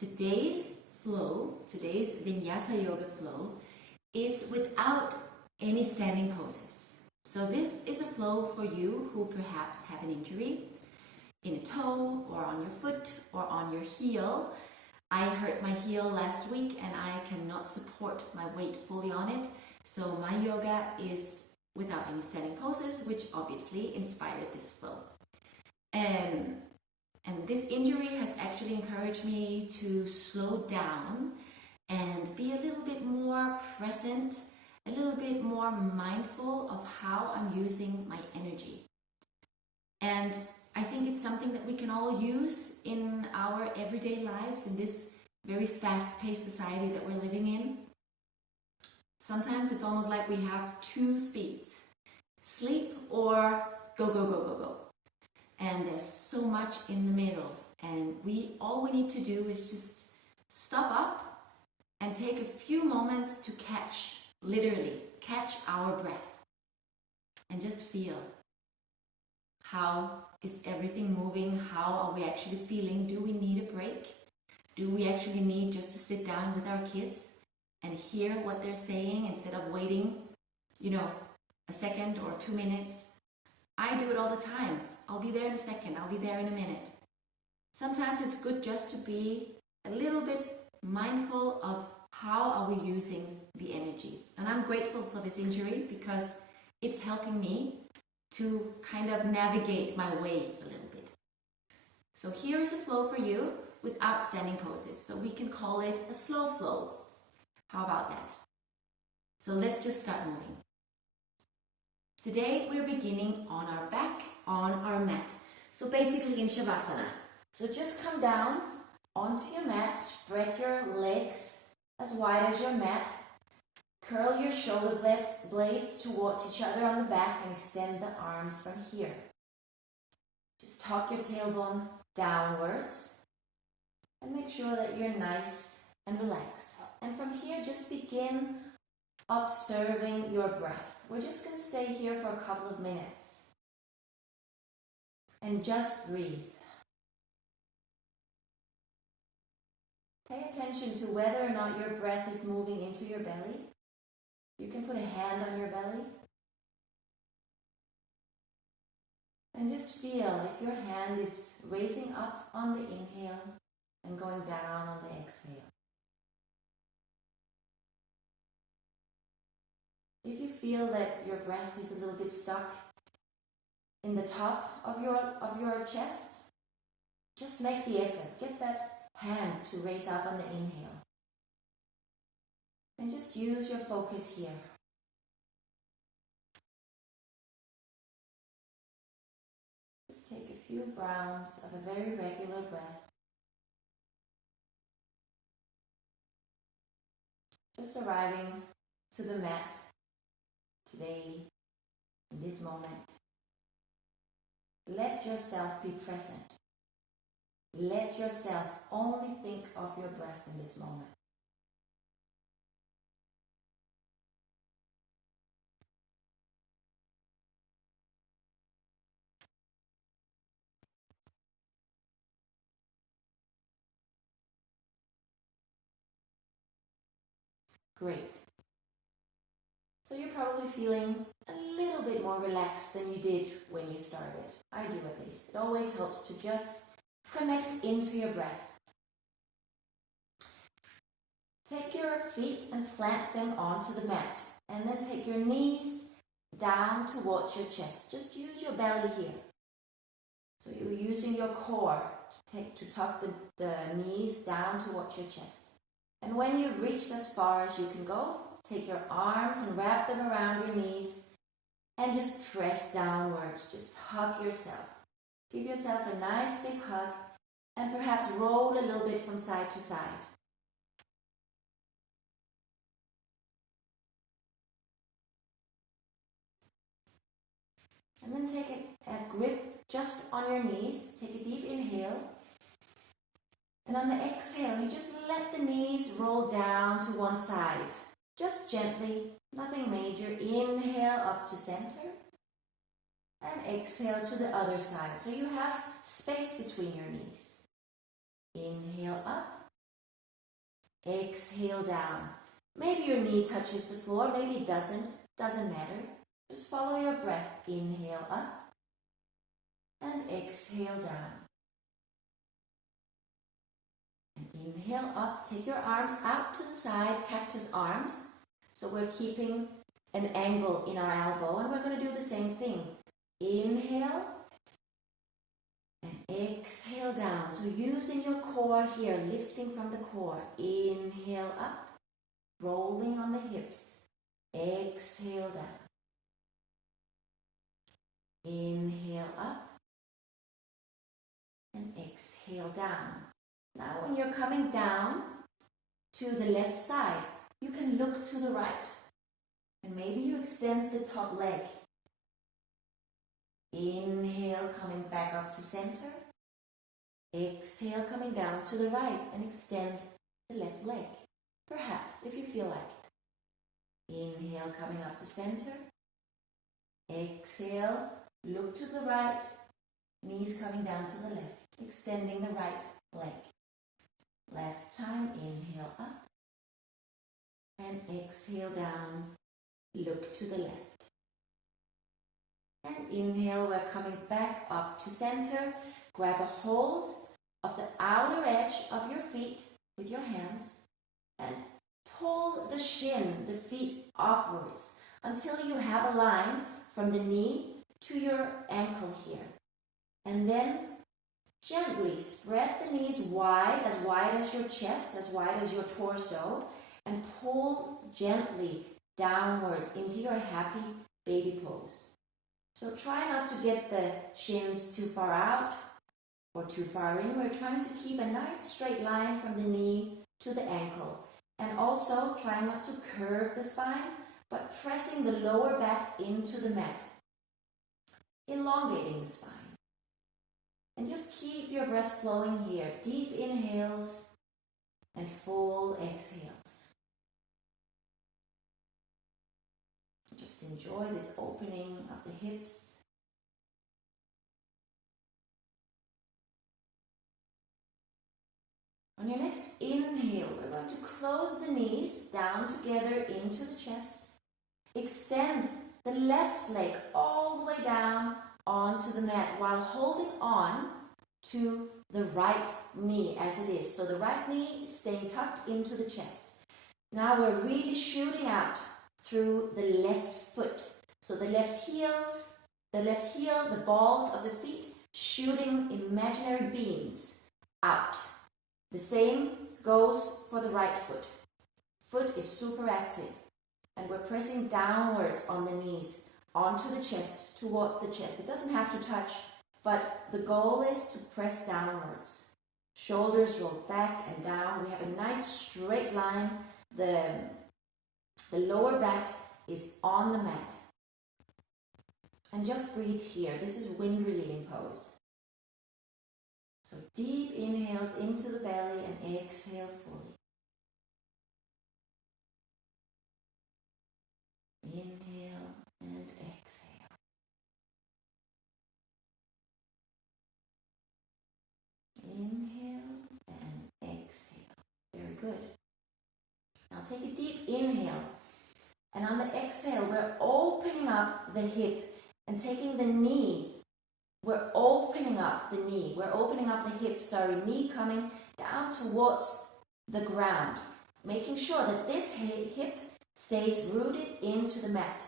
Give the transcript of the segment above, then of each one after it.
Today's flow, today's vinyasa yoga flow is without any standing poses. So this is a flow for you who perhaps have an injury in a toe or on your foot or on your heel. I hurt my heel last week and I cannot support my weight fully on it. So my yoga is without any standing poses, which obviously inspired this flow. And this injury has actually encouraged me to slow down and be a little bit more present, a little bit more mindful of how I'm using my energy. And I think it's something that we can all use in our everyday lives in this very fast-paced society that we're living in. Sometimes it's almost like we have two speeds, sleep or go, go, go, go, go. And there's so much in the middle. And all we need to do is just stop up and take a few moments to literally catch our breath. And just feel, how is everything moving? How are we actually feeling? Do we need a break? Do we actually need just to sit down with our kids and hear what they're saying instead of waiting, a second or 2 minutes? I do it all the time. I'll be there in a second. I'll be there in a minute. Sometimes it's good just to be a little bit mindful of how are we using the energy. And I'm grateful for this injury because it's helping me to kind of navigate my way a little bit. So here is a flow for you without standing poses. So we can call it a slow flow. How about that? So let's just start moving. Today we're beginning on our back, on our mat. So basically in Shavasana. So just come down onto your mat, spread your legs as wide as your mat, curl your shoulder blades towards each other on the back and extend the arms from here. Just tuck your tailbone downwards and make sure that you're nice and relaxed. And from here just begin observing your breath. We're just going to stay here for a couple of minutes and just breathe. Pay attention to whether or not your breath is moving into your belly. You can put a hand on your belly and just feel if your hand is raising up on the inhale and going down on the exhale. If you feel that your breath is a little bit stuck in the top of your chest, just make the effort. Get that hand to raise up on the inhale. And just use your focus here. Just take a few rounds of a very regular breath. Just arriving to the mat today, in this moment. Let yourself be present. Let yourself only think of your breath in this moment. Great. So you're probably feeling a little bit more relaxed than you did when you started. I do at least. It always helps to just connect into your breath. Take your feet and plant them onto the mat. And then take your knees down towards your chest. Just use your belly here. So you're using your core to tuck the knees down towards your chest. And when you've reached as far as you can go, take your arms and wrap them around your knees and just press downwards. Just hug yourself. Give yourself a nice big hug and perhaps roll a little bit from side to side. And then take a grip just on your knees. Take a deep inhale. And on the exhale, you just let the knees roll down to one side. Just gently, nothing major. Inhale up to center. And exhale to the other side. So you have space between your knees. Inhale up Exhale down. Maybe your knee touches the floor, maybe it doesn't matter. Just follow your breath. Inhale up and exhale down. And inhale up, take your arms out to the side, cactus arms. So we're keeping an angle in our elbow, and we're going to do the same thing. Inhale and exhale down. So using your core here, lifting from the core. Inhale up, rolling on the hips. Exhale down. Inhale up and exhale down. Now when you're coming down to the left side, you can look to the right. And maybe you extend the top leg. Inhale, coming back up to center. Exhale, coming down to the right and extend the left leg. Perhaps, if you feel like it. Inhale, coming up to center. Exhale, look to the right. Knees coming down to the left. Extending the right leg. Last time, inhale up. And exhale down. Look to the left. And inhale, we're coming back up to center. Grab a hold of the outer edge of your feet with your hands and pull the shin, the feet upwards until you have a line from the knee to your ankle here. And then gently spread the knees wide as your chest, as wide as your torso, and pull gently downwards into your happy baby pose. So try not to get the shins too far out or too far in. We're trying to keep a nice straight line from the knee to the ankle. And also try not to curve the spine, but pressing the lower back into the mat. Elongating the spine. And just keep your breath flowing here. Deep inhales and full exhales. Just enjoy this opening of the hips. On your next inhale, we're going to close the knees down together into the chest. Extend the left leg all the way down onto the mat while holding on to the right knee as it is. So the right knee staying tucked into the chest. Now we're really shooting out through the left foot. So the left heel, the balls of the feet shooting imaginary beams out. The same goes for the right foot. Foot is super active and we're pressing downwards on the knees, onto the chest, towards the chest. It doesn't have to touch, but the goal is to press downwards. Shoulders roll back and down. We have a nice straight line. The lower back is on the mat. And just breathe here. This is wind relieving pose. So deep inhales into the belly and exhale fully. Inhale and exhale. Inhale and exhale. Very good. Now take a deep inhale. And on the exhale, we're opening up the hip and taking the knee. We're opening up the knee. We're opening up the hip. Knee coming down towards the ground. Making sure that this hip stays rooted into the mat.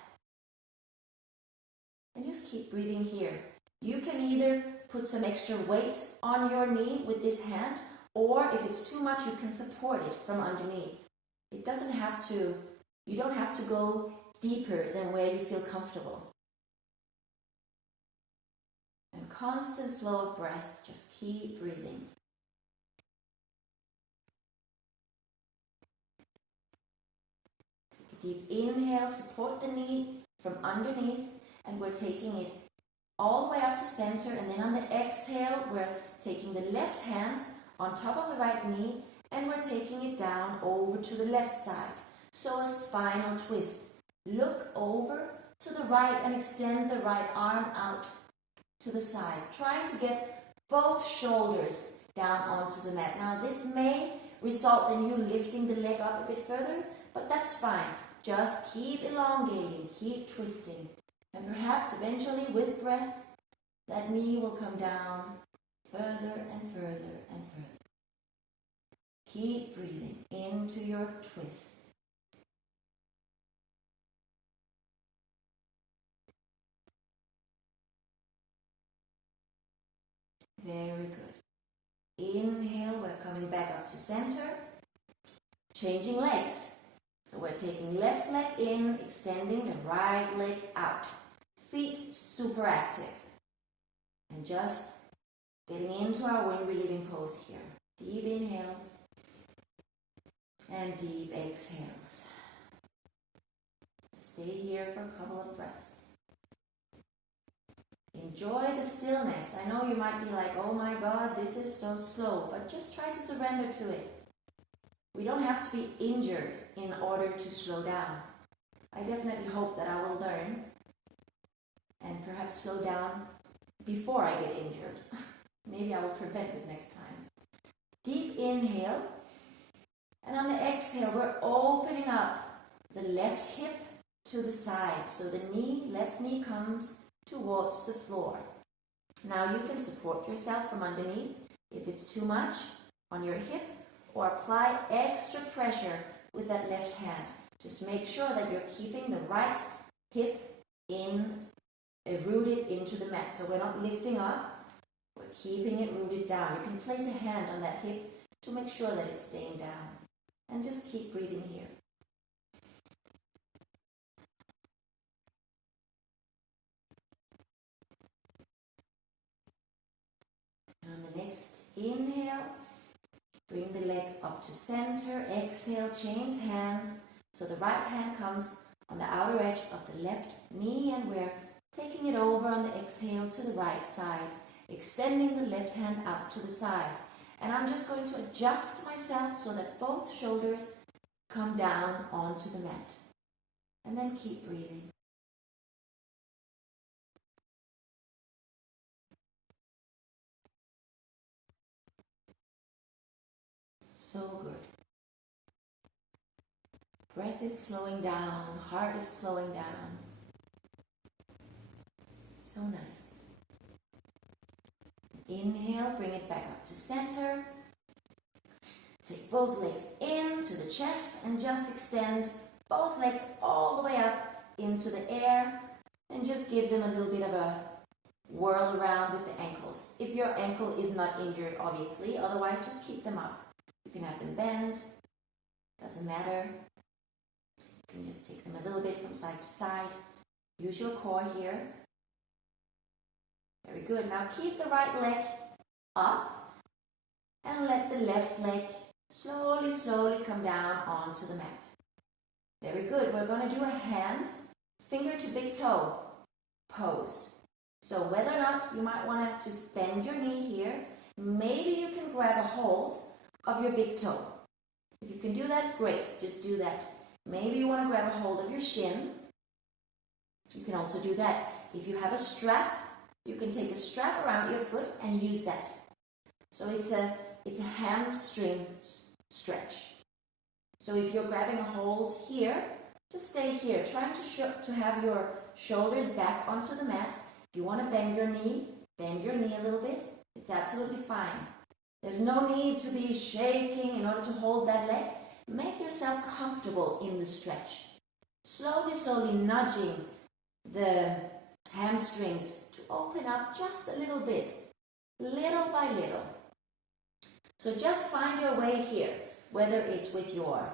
And just keep breathing here. You can either put some extra weight on your knee with this hand, or if it's too much, you can support it from underneath. It doesn't have to, you don't have to go deeper than where you feel comfortable. And constant flow of breath, just keep breathing. Take a deep inhale, support the knee from underneath, and we're taking it all the way up to center, and then on the exhale, we're taking the left hand on top of the right knee, and we're taking it down over to the left side. So a spinal twist. Look over to the right and extend the right arm out to the side, trying to get both shoulders down onto the mat. Now this may result in you lifting the leg up a bit further, but that's fine. Just keep elongating, keep twisting. And perhaps eventually with breath, that knee will come down further and further and further. Keep breathing into your twist. Very good. Inhale, we're coming back up to center. Changing legs. So we're taking left leg in, extending the right leg out. Feet super active. And just getting into our wind relieving pose here. Deep inhales and deep exhales. Stay here for a couple of breaths. Enjoy the stillness. I know you might be like, oh my God, this is so slow, but just try to surrender to it. We don't have to be injured in order to slow down. I definitely hope that I will learn and perhaps slow down before I get injured. Maybe I will prevent it next time. Deep inhale. And on the exhale, we're opening up the left hip to the side. So the left knee comes towards the floor. Now you can support yourself from underneath if it's too much on your hip, or apply extra pressure with that left hand. Just make sure that you're keeping the right hip rooted into the mat. So we're not lifting up, we're keeping it rooted down. You can place a hand on that hip to make sure that it's staying down. And just keep breathing here. And on the next inhale, bring the leg up to center. Exhale, change hands. So the right hand comes on the outer edge of the left knee, and we're taking it over on the exhale to the right side, extending the left hand out to the side. And I'm just going to adjust myself so that both shoulders come down onto the mat. And then keep breathing. So good. Breath is slowing down, heart is slowing down. So nice. Inhale, bring it back up to center. Take both legs into the chest and just extend both legs all the way up into the air, and just give them a little bit of a whirl around with the ankles. If your ankle is not injured, obviously, otherwise just keep them up. You can have them bend, doesn't matter. You can just take them a little bit from side to side. Use your core here. Very good. Now keep the right leg up and let the left leg slowly come down onto the mat. Very good. We're going to do a hand, finger to big toe pose. So whether or not you might want to just bend your knee here, maybe you can grab a hold of your big toe. If you can do that, great. Just do that. Maybe you want to grab a hold of your shin. You can also do that. If you have a strap, you can take a strap around your foot and use that. So it's a hamstring stretch. So if you're grabbing a hold here, just stay here, trying to have your shoulders back onto the mat. If you want to bend your knee a little bit. It's absolutely fine. There's no need to be shaking in order to hold that leg. Make yourself comfortable in the stretch. Slowly nudging the hamstrings to open up just a little bit, little by little. So just find your way here, whether it's with your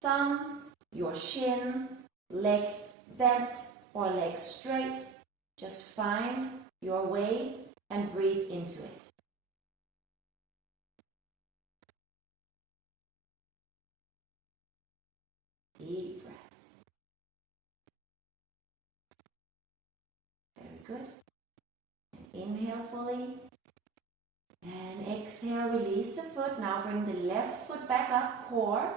thumb, your shin, leg bent or leg straight. Just find your way and breathe into it. Deep breaths. Very good. And inhale fully. And exhale, release the foot. Now bring the left foot back up, core.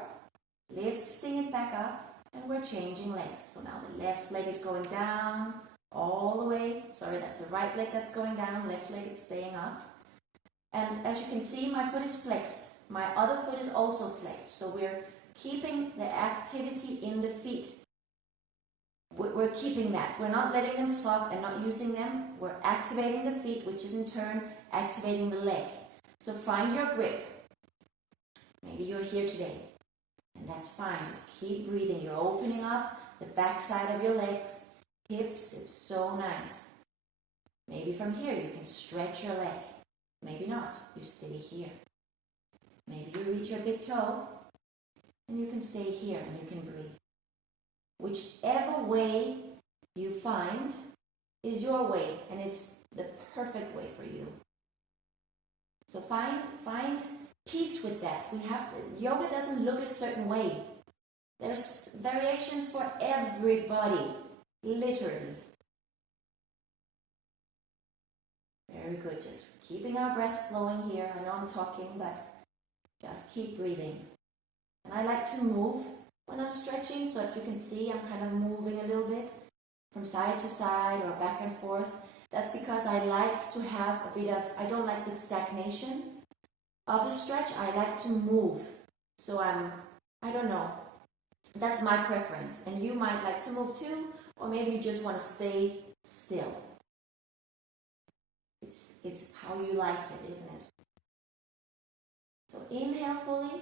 Lifting it back up. And we're changing legs. So now the left leg is going down all the way. Sorry, that's the right leg that's going down. Left leg is staying up. And as you can see, my foot is flexed. My other foot is also flexed. So we're keeping the activity in the feet. We're keeping that. We're not letting them flop and not using them. We're activating the feet, which is in turn activating the leg. So find your grip. Maybe you're here today, and that's fine. Just keep breathing. You're opening up the back side of your legs, hips. It's so nice. Maybe from here you can stretch your leg. Maybe not. You stay here. Maybe you reach your big toe, and you can stay here and you can breathe. Whichever way you find is your way, and it's the perfect way for you. So find peace with that. Yoga doesn't look a certain way. There's variations for everybody, literally. Very good. Just keeping our breath flowing here. I know I'm talking, but just keep breathing. And I like to move when I'm stretching, so if you can see, I'm kind of moving a little bit from side to side or back and forth. That's because I like to have a bit of, I don't like the stagnation of a stretch. I like to move. So I don't know. That's my preference. And you might like to move too, or maybe you just want to stay still. It's how you like it, isn't it? So inhale fully.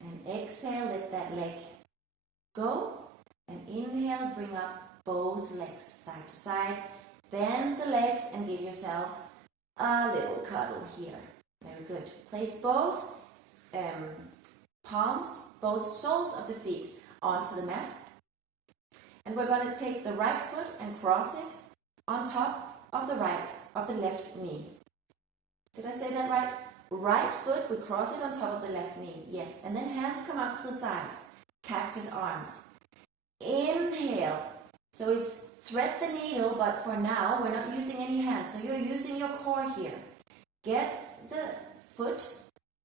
And exhale, let that leg go. And inhale, bring up both legs side to side. Bend the legs and give yourself a little cuddle here. Very good. Place both palms, both soles of the feet onto the mat. And we're going to take the right foot and cross it on top of the left knee. Did I say that right? Right foot, we cross it on top of the left knee. Yes, and then hands come out to the side. Cactus arms. Inhale. So it's thread the needle, but for now we're not using any hands. So you're using your core here. Get the foot,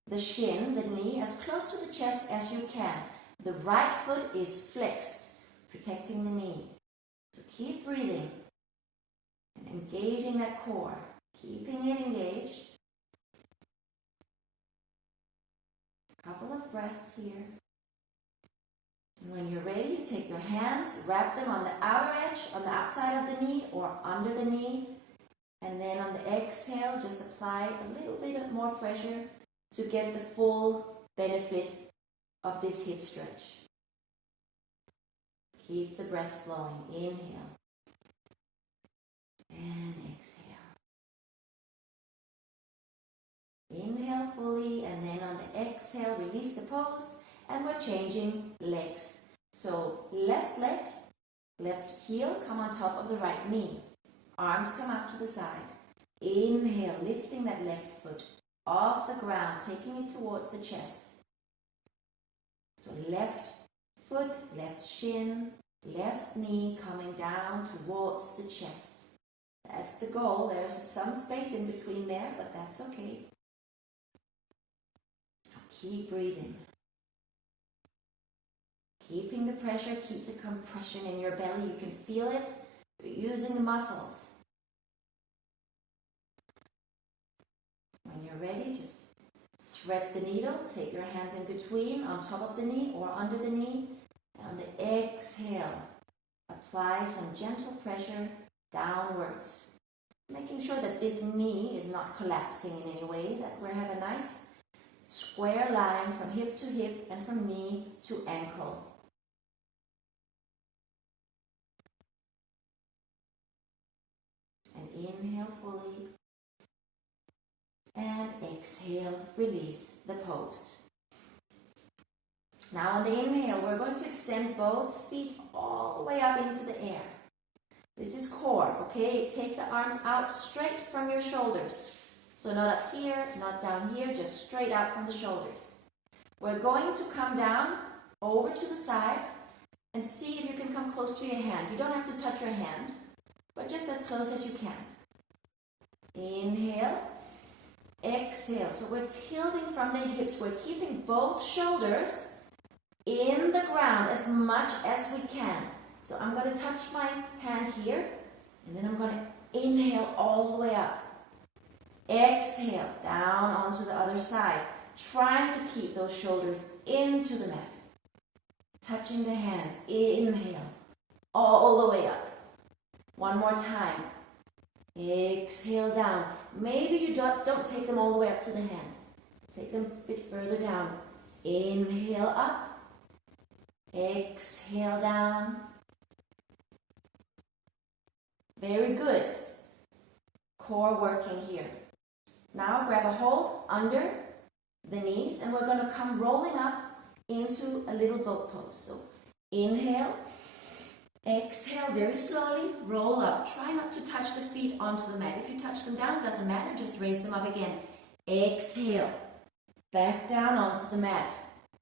the shin, the knee as close to the chest as you can. The right foot is flexed, protecting the knee. So keep breathing and engaging that core. Keeping it engaged. Couple of breaths here. And when you're ready, you take your hands, wrap them on the outer edge, on the outside of the knee or under the knee. And then on the exhale, just apply a little bit more pressure to get the full benefit of this hip stretch. Keep the breath flowing. Inhale. And exhale. Inhale fully, and then on the exhale, release the pose, and we're changing legs. So left leg, left heel, come on top of the right knee. Arms come out to the side. Inhale, lifting that left foot off the ground, taking it towards the chest. So left foot, left shin, left knee coming down towards the chest. That's the goal. There's some space in between there, but that's okay. Keep breathing. Keeping the pressure, keep the compression in your belly. You can feel it. You're using the muscles. When you're ready, just thread the needle. Take your hands in between, on top of the knee or under the knee. And on the exhale, apply some gentle pressure downwards. Making sure that this knee is not collapsing in any way, that we have a nice square line from hip to hip and from knee to ankle. And inhale fully. And exhale, release the pose. Now on the inhale, we're going to extend both feet all the way up into the air. This is core, okay? Take the arms out straight from your shoulders. So not up here, not down here, just straight out from the shoulders. We're going to come down over to the side and see if you can come close to your hand. You don't have to touch your hand, but just as close as you can. Inhale, exhale. So we're tilting from the hips. We're keeping both shoulders in the ground as much as we can. So I'm going to touch my hand here, and then I'm going to inhale all the way up. Exhale, down onto the other side. Trying to keep those shoulders into the mat. Touching the hands. Inhale, all the way up. One more time. Exhale down. Maybe you don't take them all the way up to the hand. Take them a bit further down. Inhale up. Exhale down. Very good. Core working here. Now grab a hold under the knees and we're going to come rolling up into a little boat pose. So inhale, exhale very slowly, roll up. Try not to touch the feet onto the mat. If you touch them down, doesn't matter, just raise them up again. Exhale, back down onto the mat.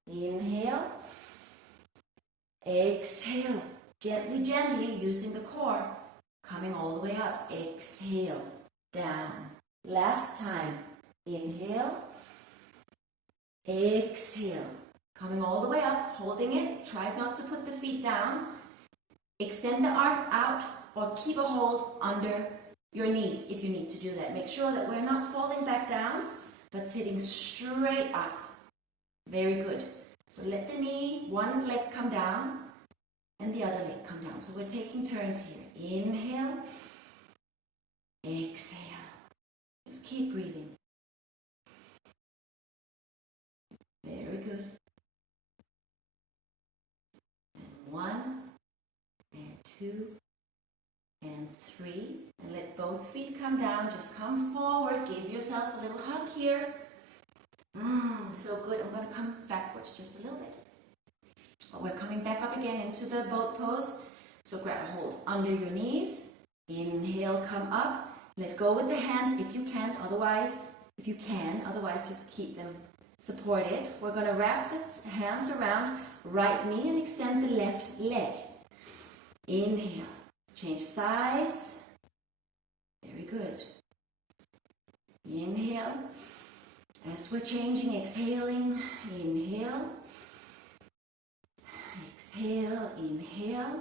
Inhale, exhale, gently, gently using the core, coming all the way up. Exhale, down. Last time. Inhale, exhale, coming all the way up, holding it. Try not to put the feet down. Extend the arms out or keep a hold under your knees if you need to do that. Make sure that we're not falling back down, but sitting straight up. Very good. So let the knee, one leg come down and the other leg come down. So we're taking turns here. Inhale, exhale. Just keep breathing. Very good. And 1, and 2, and 3. And let both feet come down. Just come forward. Give yourself a little hug here. So good. I'm going to come backwards just a little bit. But we're coming back up again into the boat pose. So grab a hold under your knees. Inhale, come up. Let go with the hands if you can. Otherwise, just keep them supported. We're going to wrap the hands around right knee and extend the left leg. Inhale. Change sides. Very good. Inhale. As we're changing, exhaling. Inhale. Exhale. Inhale.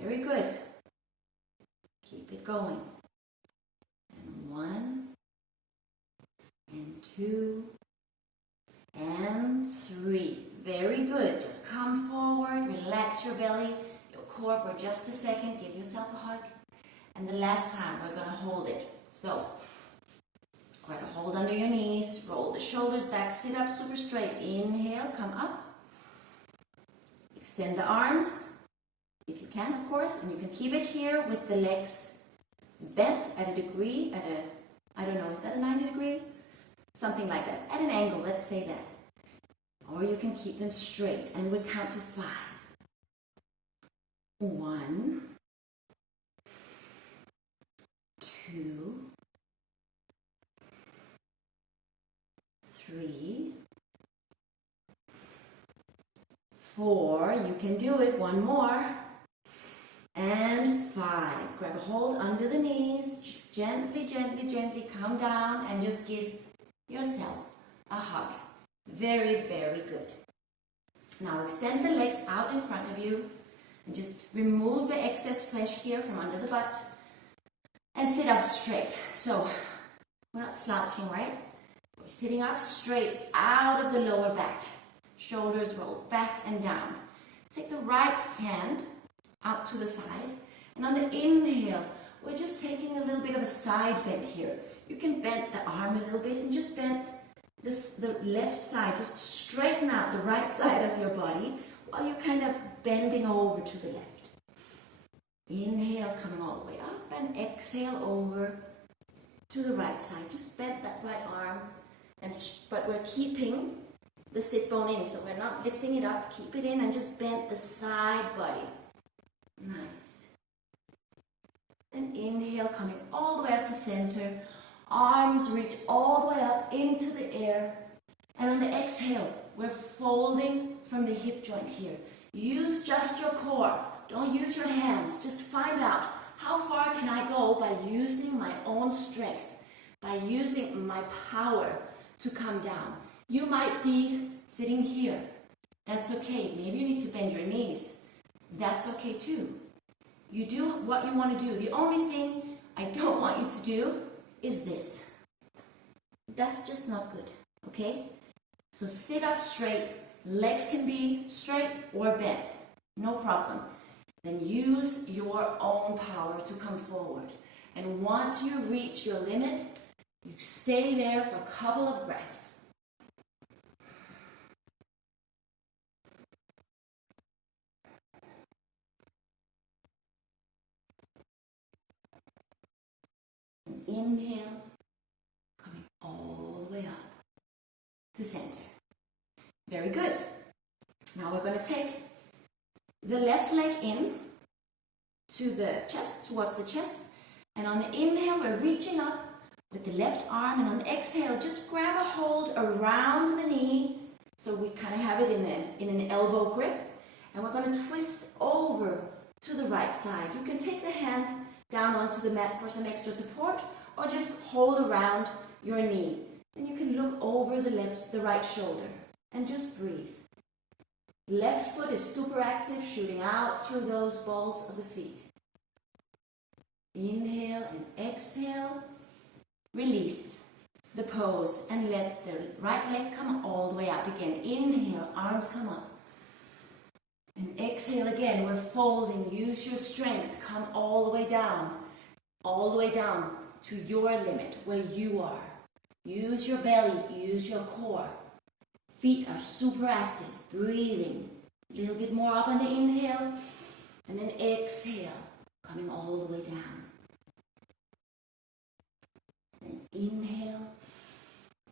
Very good. Keep it going. And 1, and 2, and 3. Very good. Just come forward, relax your belly, your core for just a second. Give yourself a hug. And the last time, we're going to hold it. So, grab a hold under your knees, roll the shoulders back, sit up super straight. Inhale, come up. Extend the arms. If you can, of course, and you can keep it here with the legs bent at a degree, I don't know, is that a 90 degree? Something like that. At an angle, let's say that. Or you can keep them straight, and we'll count to 5. 1, 2, 3, 4. You can do it. 1 more. And 5. Grab a hold under the knees. Gently, gently, gently come down and just give yourself a hug. Very, very good. Now extend the legs out in front of you and just remove the excess flesh here from under the butt and sit up straight. So we're not slouching, right? We're sitting up straight out of the lower back. Shoulders rolled back and down. Take the right hand up to the side, and on the inhale, we're just taking a little bit of a side bend here. You can bend the arm a little bit and just bend the left side, just straighten out the right side of your body while you're kind of bending over to the left. Inhale, coming all the way up, and exhale over to the right side. Just bend that right arm, but we're keeping the sit bone in, so we're not lifting it up. Keep it in and just bend the side body. Nice. Then inhale, coming all the way up to center. Arms reach all the way up into the air. And on the exhale, we're folding from the hip joint here. Use just your core. Don't use your hands. Just find out how far can I go by using my own strength, by using my power to come down. You might be sitting here. That's okay. Maybe you need to bend your knees. That's okay too. You do what you want to do. The only thing I don't want you to do is this. That's just not good, okay? So sit up straight. Legs can be straight or bent, no problem. Then use your own power to come forward. And once you reach your limit, you stay there for a couple of breaths. And inhale, coming all the way up to center. Very good. Now we're going to take the left leg in to the chest, towards the chest. And on the inhale, we're reaching up with the left arm. And on the exhale, just grab a hold around the knee. So we kind of have it in an elbow grip. And we're going to twist over to the right side. You can take the hand down onto the mat for some extra support, or just hold around your knee. Then you can look over the right shoulder and just breathe. Left foot is super active, shooting out through those balls of the feet. Inhale and exhale. Release the pose and let the right leg come all the way out again. Inhale, arms come up. And exhale again, we're folding. Use your strength. Come all the way down to your limit, where you are. Use your belly, use your core. Feet are super active. Breathing. A little bit more up on the inhale. And then exhale, coming all the way down. And inhale,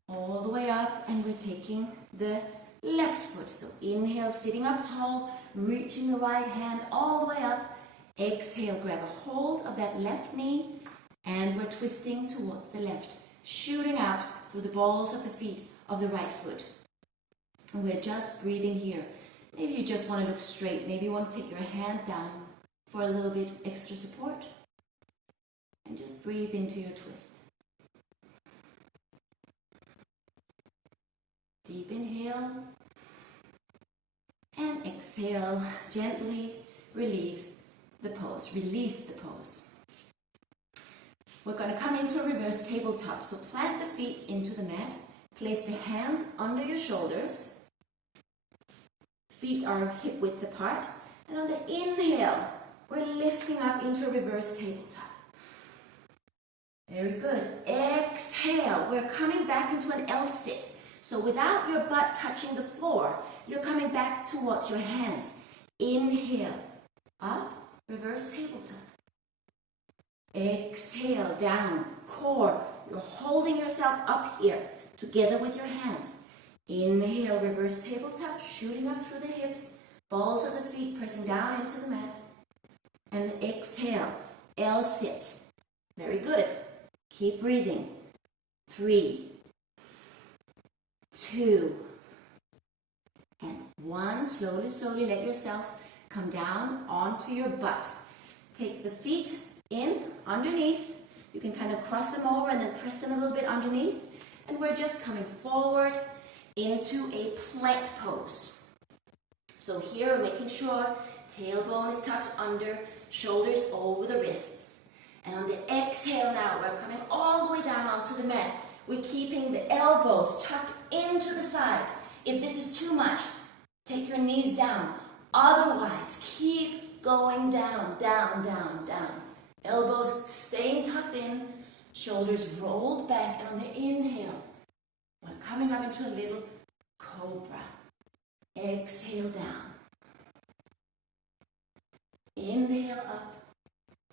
all the way up. And we're taking the left foot. So inhale, sitting up tall, reaching the right hand all the way up. Exhale, grab a hold of that left knee, and we're twisting towards the left, shooting out through the balls of the feet of the right foot. And we're just breathing here. Maybe you just want to look straight. Maybe you want to take your hand down for a little bit extra support. And just breathe into your twist. Deep inhale. And exhale. Gently relieve the pose. Release the pose. We're going to come into a reverse tabletop. So plant the feet into the mat. Place the hands under your shoulders. Feet are hip width apart. And on the inhale, we're lifting up into a reverse tabletop. Very good. Exhale. We're coming back into an L sit. So without your butt touching the floor, you're coming back towards your hands. Inhale. Up. Reverse tabletop. Exhale. Down. Core. You're holding yourself up here together with your hands. Inhale, reverse tabletop, shooting up through the hips, balls of the feet pressing down into the mat. And exhale, L sit. Very good. Keep breathing. 3, 2, and 1. Slowly, slowly let yourself come down onto your butt. Take the feet in, underneath. You can kind of cross them over and then press them a little bit underneath. And we're just coming forward into a plank pose. So here, making sure tailbone is tucked under, shoulders over the wrists. And on the exhale now, we're coming all the way down onto the mat. We're keeping the elbows tucked into the side. If this is too much, take your knees down. Otherwise, keep going down, down, down, down. Elbows staying tucked in, shoulders rolled back. And on the inhale, we're coming up into a little cobra. Exhale down. Inhale up.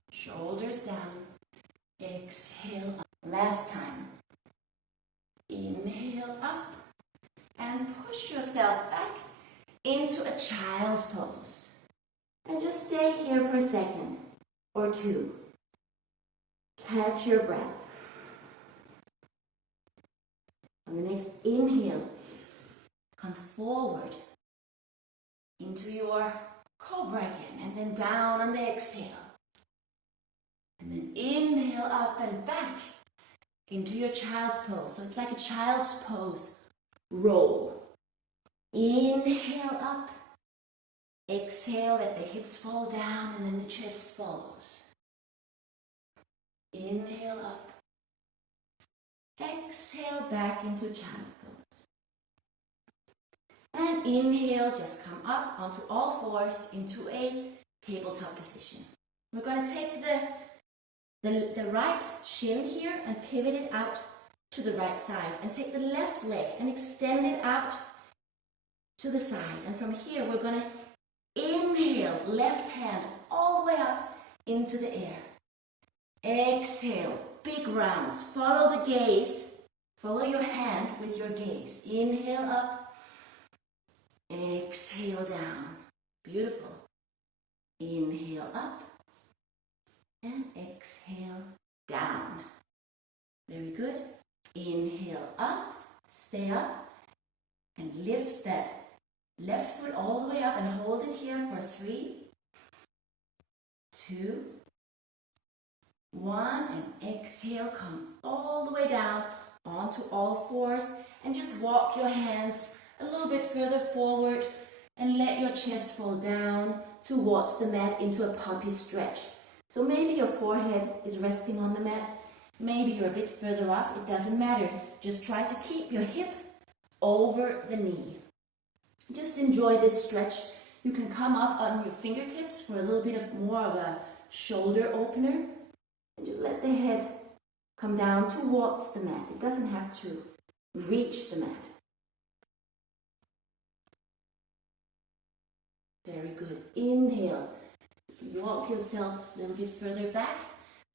Shoulders down. Exhale up. Last time. Inhale up. And push yourself back into a child's pose. And just stay here for a second or two. Catch your breath. On the next inhale, come forward into your cobra again, and then down on the exhale. And then inhale up and back into your child's pose. So it's like a child's pose. Roll. Inhale up Exhale, let the hips fall down and then the chest follows. Inhale up. Exhale back into child's pose. And inhale, just come up onto all fours into a tabletop position. We're going to take the right shin here and pivot it out to the right side, and take the left leg and extend it out to the side. And from here we're going to inhale, left hand all the way up into the air. Exhale, big rounds. Follow the gaze. Follow your hand with your gaze. Inhale up. Exhale down. Beautiful. Inhale up. And exhale down. Very good. Inhale up. Stay up. And lift that left foot all the way up and hold it here for 3, 2, 1, and exhale, come all the way down onto all fours, and just walk your hands a little bit further forward and let your chest fall down towards the mat into a puppy stretch. So maybe your forehead is resting on the mat, maybe you're a bit further up, it doesn't matter. Just try to keep your hip over the knee. Just enjoy this stretch. You can come up on your fingertips for a little bit more of a shoulder opener. And just let the head come down towards the mat. It doesn't have to reach the mat. Very good. Inhale. Walk yourself a little bit further back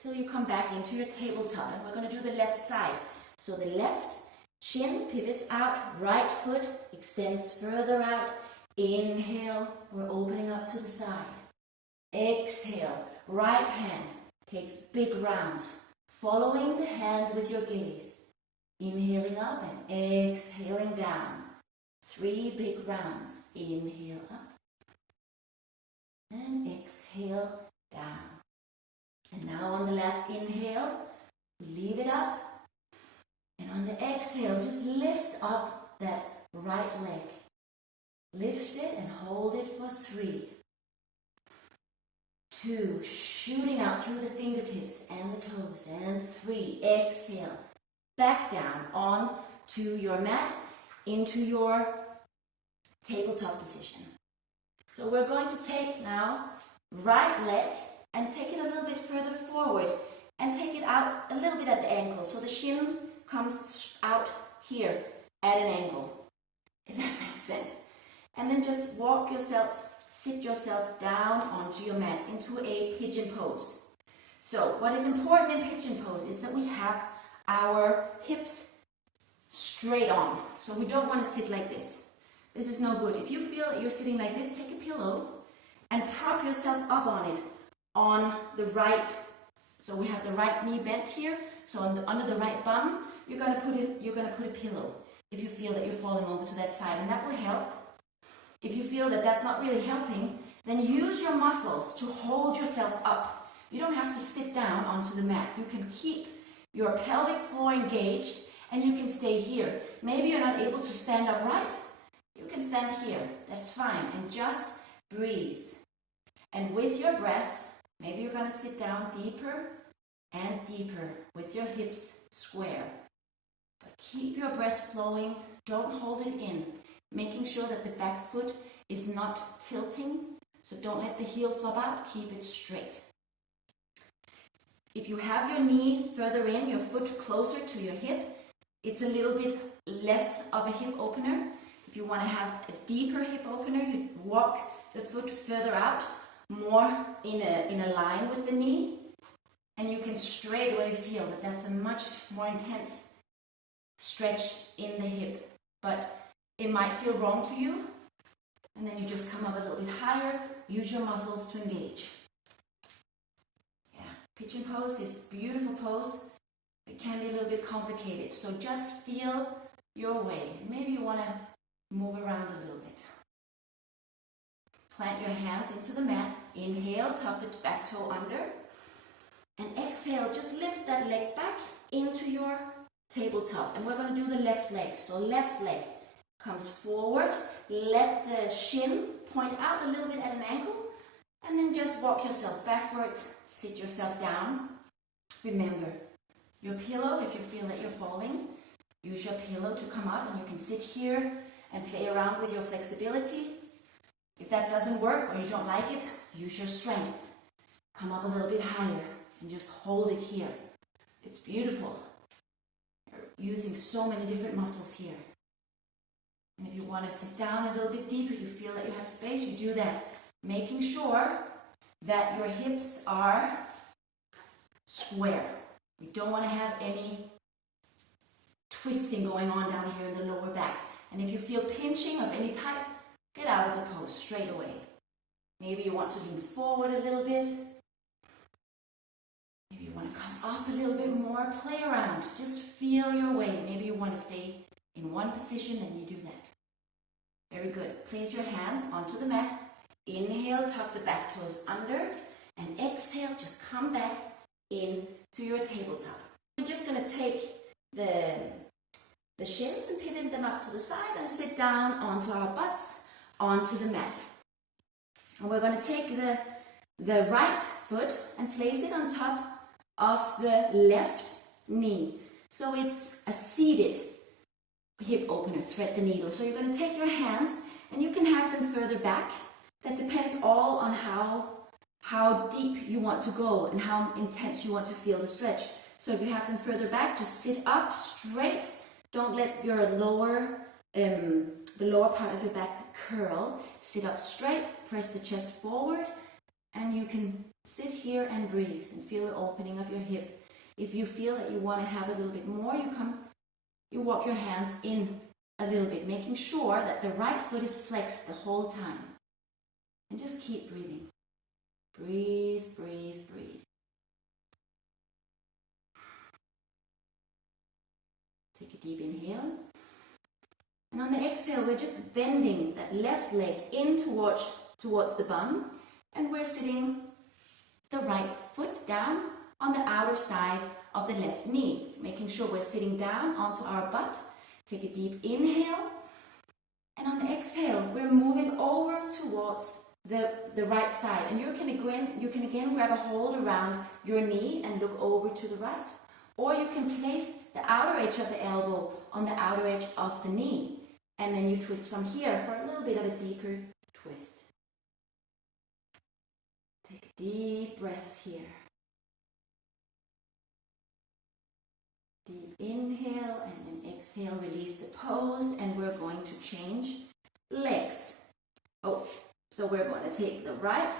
till you come back into your tabletop. And we're going to do the left side. So the left shin pivots out, right foot extends further out. Inhale, we're opening up to the side. Exhale, right hand takes big rounds, following the hand with your gaze. Inhaling up and exhaling down. 3 big rounds. Inhale up and exhale down. And now on the last inhale, we leave it up. And on the exhale, just lift up that right leg. Lift it and hold it for 3, 2, shooting out through the fingertips and the toes, and 3, exhale, back down on to your mat, into your tabletop position. So we're going to take now right leg and take it a little bit further forward and take it out a little bit at the ankle. So the shin comes out here at an angle, if that makes sense. And then just walk yourself, sit yourself down onto your mat into a pigeon pose. So what is important in pigeon pose is that we have our hips straight on. So we don't want to sit like this. This is no good. If you feel that you're sitting like this, take a pillow and prop yourself up on it, on the right. So we have the right knee bent here. So under the right bum, you're going to put a pillow if you feel that you're falling over to that side, and that will help. If you feel that that's not really helping, then use your muscles to hold yourself up. You don't have to sit down onto the mat. You can keep your pelvic floor engaged and you can stay here. Maybe you're not able to stand upright. You can stand here. That's fine. And just breathe. And with your breath, maybe you're going to sit down deeper and deeper with your hips square. But keep your breath flowing. Don't hold it in. Making sure that the back foot is not tilting. So don't let the heel flop out. Keep it straight. If you have your knee further in, your foot closer to your hip, it's a little bit less of a hip opener. If you want to have a deeper hip opener, you walk the foot further out, more in a line with the knee, and you can straight away feel that that's a much more intense stretch in the hip. But it might feel wrong to you, and then you just come up a little bit higher, use your muscles to engage. Yeah, pigeon pose is a beautiful pose. It can be a little bit complicated, so just feel your way. Maybe you want to move around a little bit. Plant your hands into the mat. Inhale, tuck the back toe under. And exhale, just lift that leg back into your tabletop. And we're going to do the left leg. So left leg comes forward. Let the shin point out a little bit at an angle, and then just walk yourself backwards, sit yourself down. Remember, your pillow, if you feel that you're falling, use your pillow to come up, and you can sit here and play around with your flexibility. If that doesn't work or you don't like it, use your strength. Come up a little bit higher and just hold it here. It's beautiful. You're using so many different muscles here. And if you want to sit down a little bit deeper, you feel that you have space, you do that. Making sure that your hips are square. You don't want to have any twisting going on down here in the lower back. And if you feel pinching of any type, get out of the pose straight away. Maybe you want to lean forward a little bit. Maybe you want to come up a little bit more. Play around. Just feel your way. Maybe you want to stay in one position, and you do that. Very good. Place your hands onto the mat. Inhale, tuck the back toes under. And exhale, just come back into your tabletop. We're just going to take the shins and pivot them up to the side and sit down onto our butts, onto the mat. And we're going to take the right foot and place it on top of the left knee. So it's a seated hip opener, thread the needle. So you're going to take your hands and you can have them further back. That depends all on how deep you want to go and how intense you want to feel the stretch. So if you have them further back, just sit up straight. Don't let your the lower part of your back curl. Sit up straight, press the chest forward, and you can sit here and breathe and feel the opening of your hip. If you feel that you want to have a little bit more, you walk your hands in a little bit, making sure that the right foot is flexed the whole time. And just keep breathing. Breathe, breathe, breathe. Take a deep inhale. And on the exhale, we're just bending that left leg in towards the bum. And we're sitting the right foot down on the outer side of the left knee. Making sure we're sitting down onto our butt. Take a deep inhale. And on the exhale, we're moving over towards the right side. And you can again grab a hold around your knee and look over to the right. Or you can place the outer edge of the elbow on the outer edge of the knee. And then you twist from here for a little bit of a deeper twist. Take deep breaths here. Deep inhale and then exhale, release the pose, and we're going to change legs. So we're going to take the right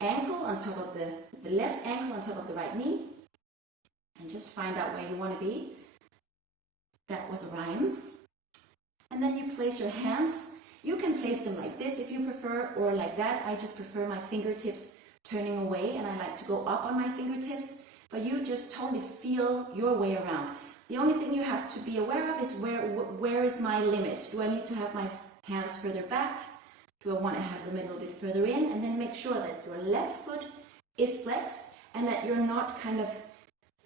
ankle on top of the left ankle on top of the right knee. And just find out where you want to be. That was a rhyme. And then you place your hands. You can place them like this if you prefer, or like that. I just prefer my fingertips turning away, and I like to go up on my fingertips. But you just totally feel your way around. The only thing you have to be aware of is where is my limit? Do I need to have my hands further back? Do I want to have them a little bit further in? And then make sure that your left foot is flexed and that you're not kind of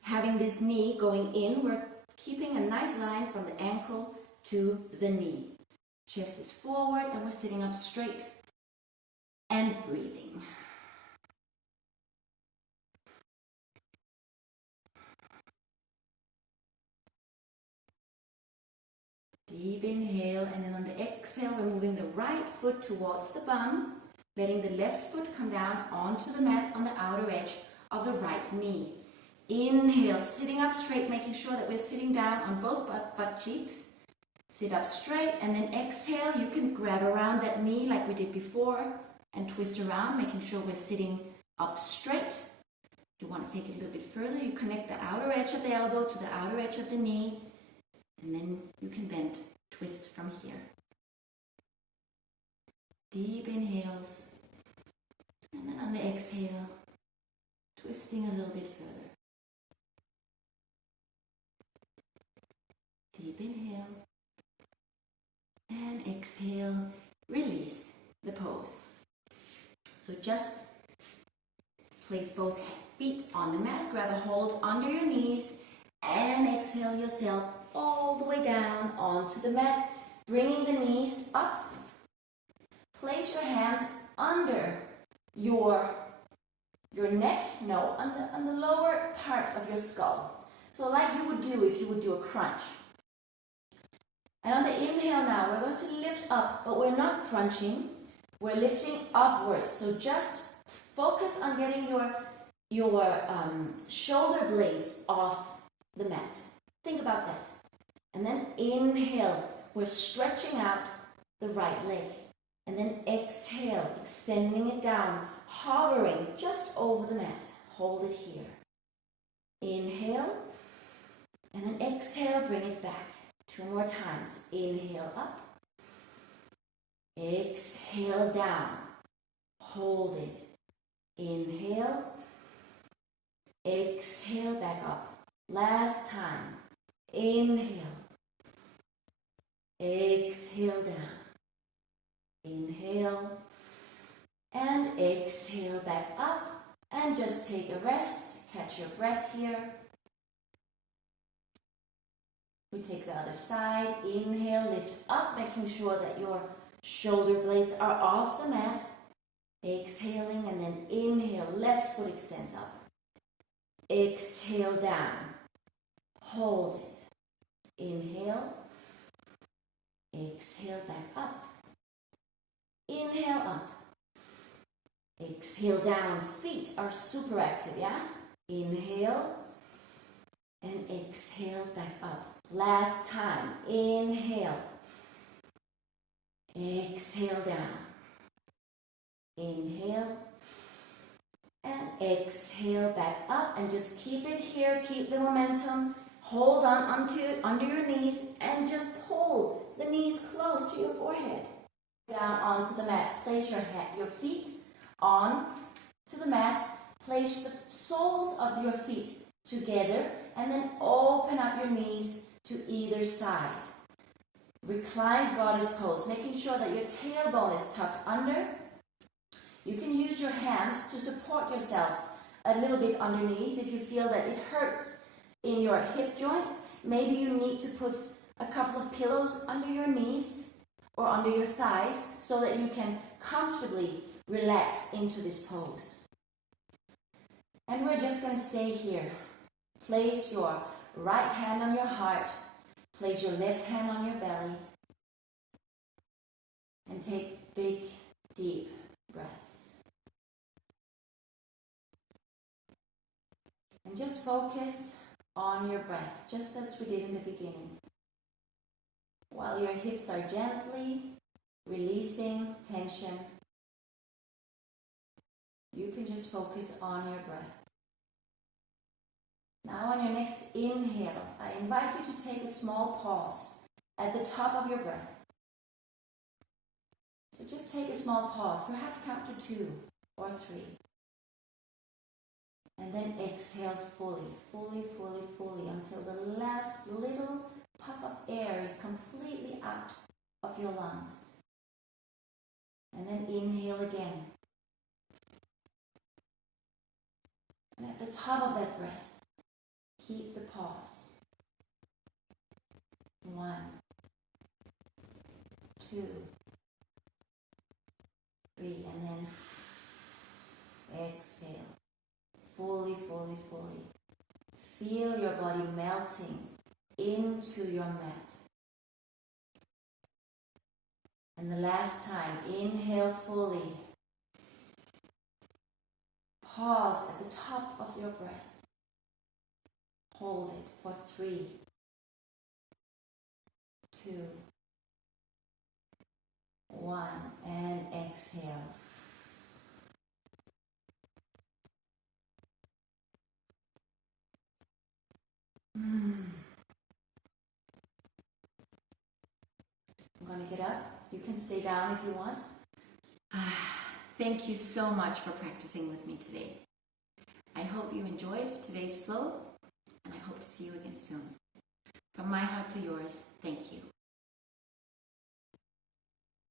having this knee going in. We're keeping a nice line from the ankle to the knee. Chest is forward and we're sitting up straight and breathing. Deep inhale, and then on the exhale, we're moving the right foot towards the bum, letting the left foot come down onto the mat on the outer edge of the right knee. Inhale, sitting up straight, making sure that we're sitting down on both butt cheeks. Sit up straight, and then exhale, you can grab around that knee like we did before and twist around, making sure we're sitting up straight. If you want to take it a little bit further, you connect the outer edge of the elbow to the outer edge of the knee, and then you can bend, twist from here. Deep inhales, and then on the exhale, twisting a little bit further. Deep inhale, and exhale, release the pose. So just place both feet on the mat, grab a hold under your knees, and exhale yourself all the way down onto the mat, bringing the knees up. place your hands under your neck, no, on the lower part of your skull. So like you would do if you would do a crunch. And on the inhale now, we're going to lift up, but we're not crunching. We're lifting upwards. So just focus on getting your shoulder blades off the mat. Think about that. And then inhale, we're stretching out the right leg. And then exhale, extending it down, hovering just over the mat. Hold it here. Inhale, and then exhale, bring it back. 2 more times. Inhale up. Exhale down. Hold it. Inhale. Exhale back up. Last time. Inhale. Exhale down. Inhale. And exhale back up. And just take a rest. Catch your breath here. We take the other side. Inhale, lift up, making sure that your shoulder blades are off the mat. Exhaling, and then inhale, left foot extends up. Exhale down. Hold it. Inhale. Exhale back up. Inhale up. Exhale down. Feet are super active, yeah? Inhale. And exhale back up. Last time. Inhale. Exhale down. Inhale. And exhale back up. And just keep it here. Keep the momentum. Hold on under your knees. And just pull the knees close to your forehead. Down onto the mat. Place your feet on to the mat. Place the soles of your feet together. And then open up your knees to either side. Reclined goddess pose, making sure that your tailbone is tucked under. You can use your hands to support yourself a little bit underneath if you feel that it hurts in your hip joints. Maybe you need to put a couple of pillows under your knees or under your thighs so that you can comfortably relax into this pose. And we're just going to stay here. Place your right hand on your heart. Place your left hand on your belly. And take big, deep breaths. And just focus on your breath, just as we did in the beginning. While your hips are gently releasing tension, you can just focus on your breath. Now on your next inhale, I invite you to take a small pause at the top of your breath. So just take a small pause, perhaps count to 2 or 3. And then exhale fully until the last little puff of air is completely out of your lungs. And then inhale again. And at the top of that breath, keep the pause. 1, 2, 3, and then exhale. Fully. Feel your body melting into your mat. And the last time, inhale fully. Pause at the top of your breath. Hold it for 3, 2, 1, and exhale. I'm going to get up. You can stay down if you want. Thank you so much for practicing with me today. I hope you enjoyed today's flow, and I hope to see you again soon. From my heart to yours, thank you.